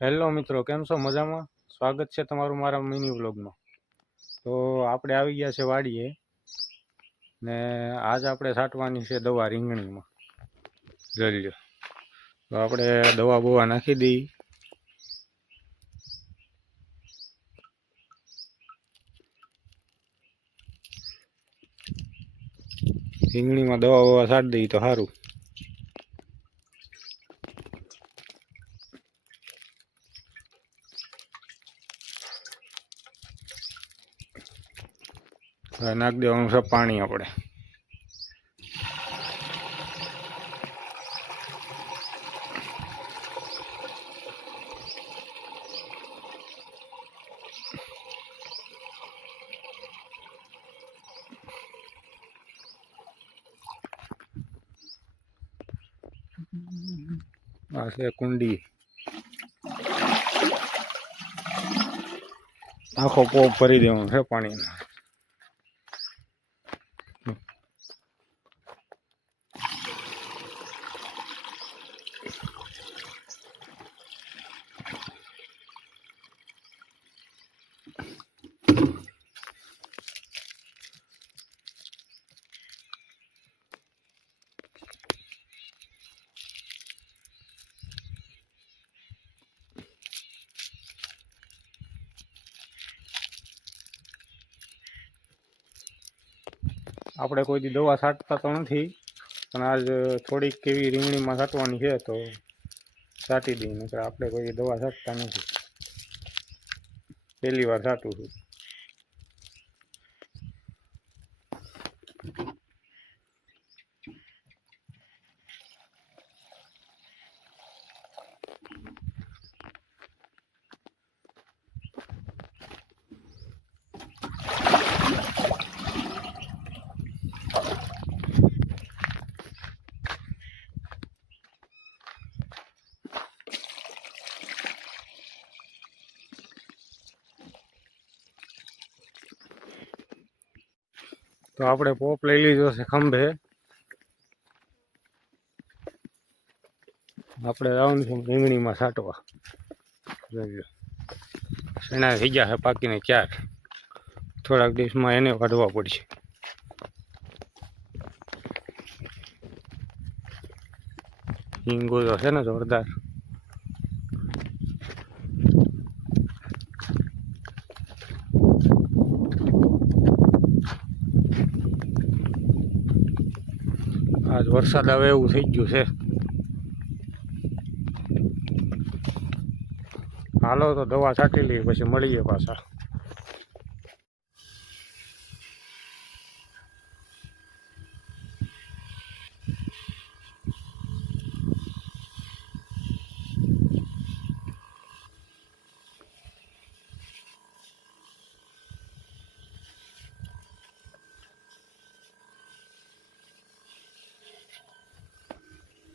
Hello મિત્રો, કેમ છો? મજામાં? સ્વાગત છે તમારું મારા મિની વ્લોગમાં. તો આપણે આવી ગયા છે વાડીએ ને આજ આપણે છાંટવાની છે દવા રીંગણીમાં. જોઈ લો. તો આપણે દવા બવા નાખી દઈ. રીંગણીમાં દવા બવા છાંટી દઈ તો સારું. નાખી દેવાનું છે પાણી આપણે. આ છે કુંડી, આખો પોપ ભરી દેવાનો છે પાણીનો. આપણે કોઈ દી દવા છાંટતા તો નથી, પણ આજ થોડીક કેવી રીંગણીમાં છાંટવાની છે તો છાંટી દઈએ. નકર આપણે કોઈ દવા છાંટતા નથી, પહેલી વાર છાંટું છું. તો આપણે પોપ લઈ લીધો છે ખંભે. આપણે જવાનું છે રીંગણીમાં છાંટવા. જોઈ શેણા થઈ ગયા છે પાકીને 4. થોડાક દિવસમાં એને કાઢવા પડશે. હિંગો તો છે ને જોરદાર. આજ વરસાદ આવે એવું થઈ ગયું છે. હાલો તો દવા છાંટી લઈએ, પછી મળીએ પાછા.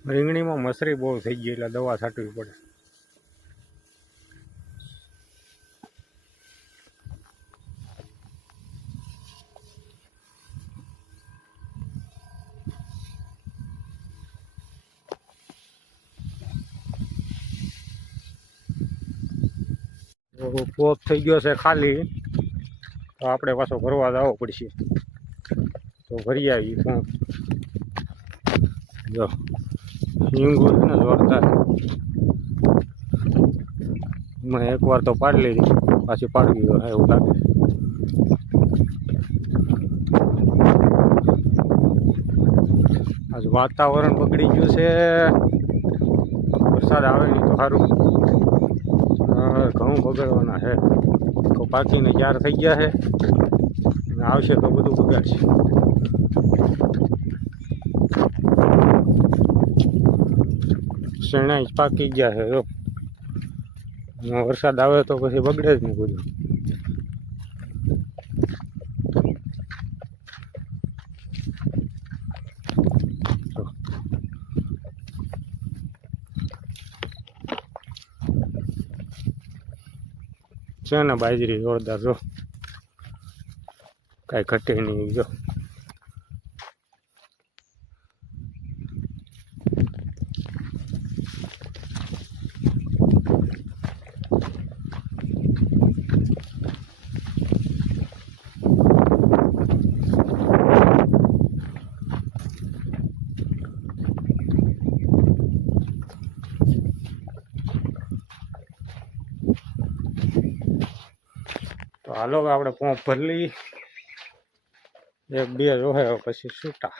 રીંગણીમાં મસરી બહુ થઈ ગઈ એટલે દવા છાંટવી પડે. પોપ થઈ ગયો છે ખાલી, તો આપણે પાછો ભરવા જવો પડશે. તો ભરી આવી પોપ. જો હિંગુ છે ને જોરદાર. મેં એકવાર તો પાડી લીધી, પાછી પાડવી હોય એવું લાગે. આજ વાતાવરણ બગડી ગયું છે, વરસાદ આવે નહીં તો સારું. ઘઉં બગડવાના છે, તો પાકીને 4 થઈ ગયા છે, આવશે તો બધું બગાડશે. શેણા જ પાકી ગયા છે. જો વરસાદ આવે તો પછી બગડે જ ને બધું. છે ને બાજરી જોરદાર. જો કાંઈ ઘટે નહીં. જો તો હાલો હવે આપણે પંપ ભરી લઈએ, એક બે જોહે પછી છૂટા.